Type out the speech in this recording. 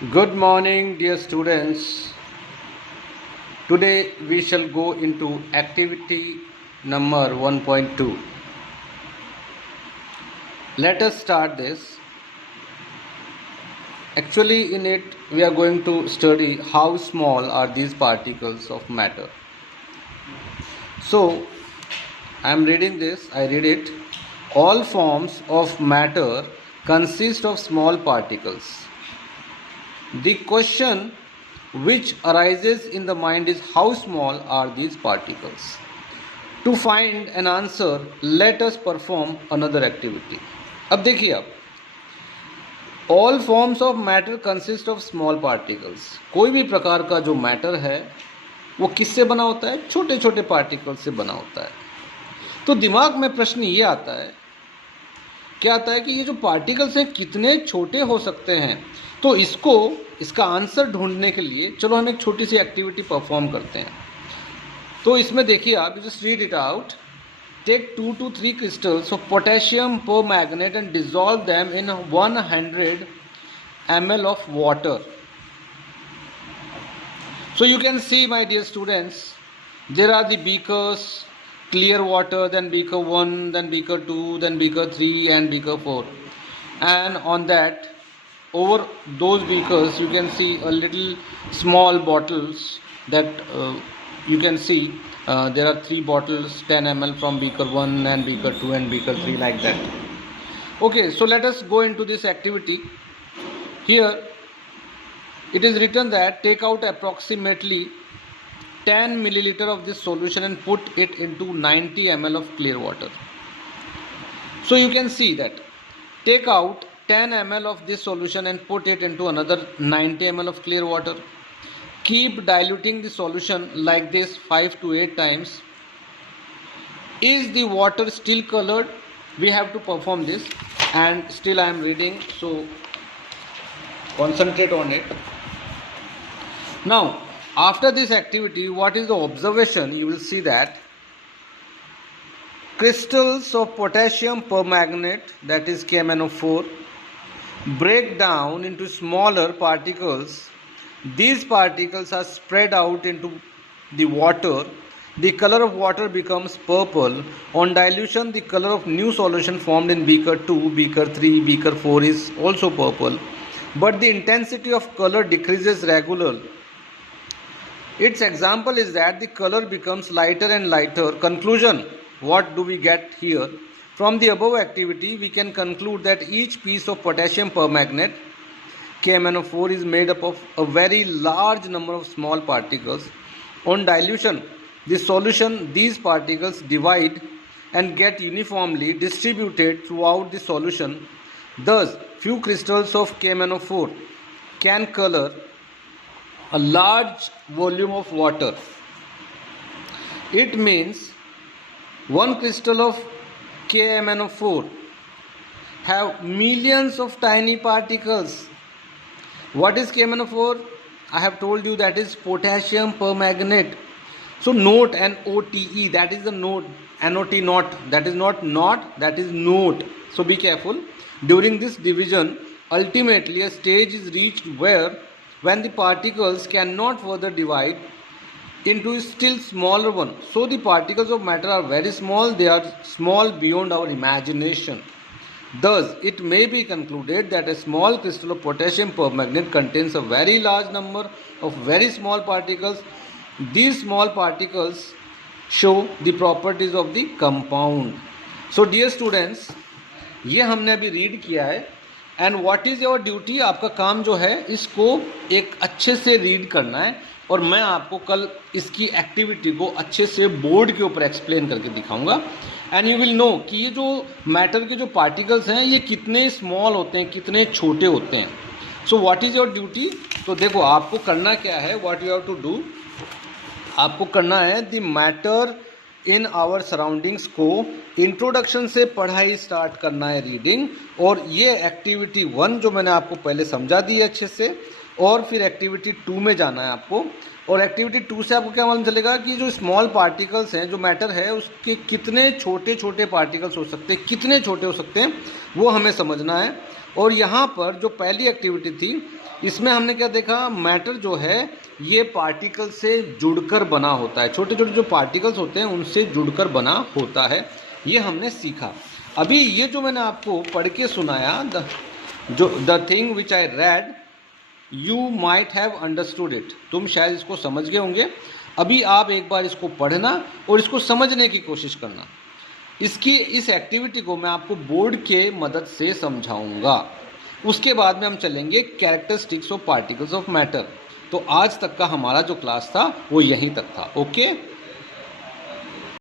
Good morning, dear students. Today we shall go into activity number 1.2. Let us start this. Actually, in it, we are going to study how small are these particles of matter. So, I am reading this, I read it. All forms of matter consist of small particles. The question which arises in the mind is how small are these particles? To find an answer, let us perform another activity. अब देखिए आप, all forms of matter consist of small particles. कोई भी प्रकार का जो matter है वो किससे बना होता है? छोटे छोटे पार्टिकल्स से बना होता है. तो दिमाग में प्रश्न ये आता है, क्या आता है कि ये जो पार्टिकल्स हैं कितने छोटे हो सकते हैं. तो इसका आंसर ढूंढने के लिए चलो हम एक छोटी सी एक्टिविटी परफॉर्म करते हैं. तो इसमें देखिए आप, just read it out. Take 2 to 3 crystals of potassium permanganate and dissolve them in 100 ml of water. So you can see, my dear students, there are the beakers, clear water, then beaker 1, then beaker 2, then beaker 3 and beaker 4. And on that, over those beakers you can see a little small bottles that you can see there are 3 bottles 10 ml from beaker 1 and beaker 2 and beaker 3, like that. Okay, so let us go into this activity. Here it is written that take out approximately 10 milliliter of this solution and put it into 90 ml of clear water. So you can see that take out 10 ml of this solution and put it into another 90 ml of clear water. Keep diluting the solution like this 5 to 8 times. Is the water still colored? We have to perform this, and still I am reading, so concentrate on it. Now, after this activity, what is the observation? You will see that crystals of potassium permanganate, that is KMnO4, break down into smaller particles. These particles are spread out into the water. The color of water becomes purple. On dilution, the color of new solution formed in beaker 2, beaker 3, beaker 4 is also purple. But the intensity of color decreases regularly. Its example is that the color becomes lighter and lighter. Conclusion, what do we get here? From the above activity, we can conclude that each piece of potassium permanganate KMnO4 is made up of a very large number of small particles. On dilution, the solution, these particles divide and get uniformly distributed throughout the solution. Thus, few crystals of KMnO4 can color a large volume of water. It means one crystal of KMnO4 have millions of tiny particles. What is KMnO4? I have told you that is potassium permanganate. So note, NOTE, that is the note. NOT, not, that is not not, that is note. So be careful. During this division, ultimately a stage is reached where when the particles cannot further divide into a still smaller one. So the particles of matter are very small, they are small beyond our imagination. Thus, it may be concluded that a small crystal of potassium permanganate contains a very large number of very small particles. These small particles show the properties of the compound. So, dear students, ये हमने अभी read किया है. And what is your duty? आपका काम जो है इसको एक अच्छे से रीड करना है, और मैं आपको कल इसकी एक्टिविटी को अच्छे से बोर्ड के ऊपर एक्सप्लेन करके दिखाऊंगा. एंड यू विल नो कि ये जो मैटर के जो पार्टिकल्स हैं ये कितने स्मॉल होते हैं, कितने छोटे होते हैं. So what is your duty? तो देखो, आपको करना क्या है, what you have to do, आपको करना है the matter in our surroundings को इंट्रोडक्शन से पढ़ाई स्टार्ट करना है, रीडिंग. और ये एक्टिविटी 1 जो मैंने आपको पहले समझा दी है अच्छे से, और फिर एक्टिविटी 2 में जाना है आपको. और एक्टिविटी 2 से आपको क्या मालूम चलेगा कि जो स्मॉल पार्टिकल्स हैं, जो मैटर है उसके कितने छोटे छोटे पार्टिकल्स हो सकते हैं, कितने छोटे हो सकते हैं, वो हमें समझना है. और यहाँ पर जो पहली एक्टिविटी थी, इसमें हमने क्या देखा, मैटर जो है ये पार्टिकल से जुड़कर बना होता है, छोटे छोटे जो पार्टिकल्स होते हैं उनसे जुड़कर बना होता है, ये हमने सीखा। अभी ये जो मैंने आपको पढ़ के सुनाया, the thing which I read you might have understood it, तुम शायद इसको समझ गए होंगे। अभी आप एक बार इसको पढ़ना और इसको समझने की कोशिश करना। इस एक्टिविटी को मैं आपको बोर्ड के मदद से समझाऊंगा। उसके बाद में हम चलेंगे characteristics of particles of matter. तो आज तक का हमारा जो क्लास था वो यहीं तक था। ओके।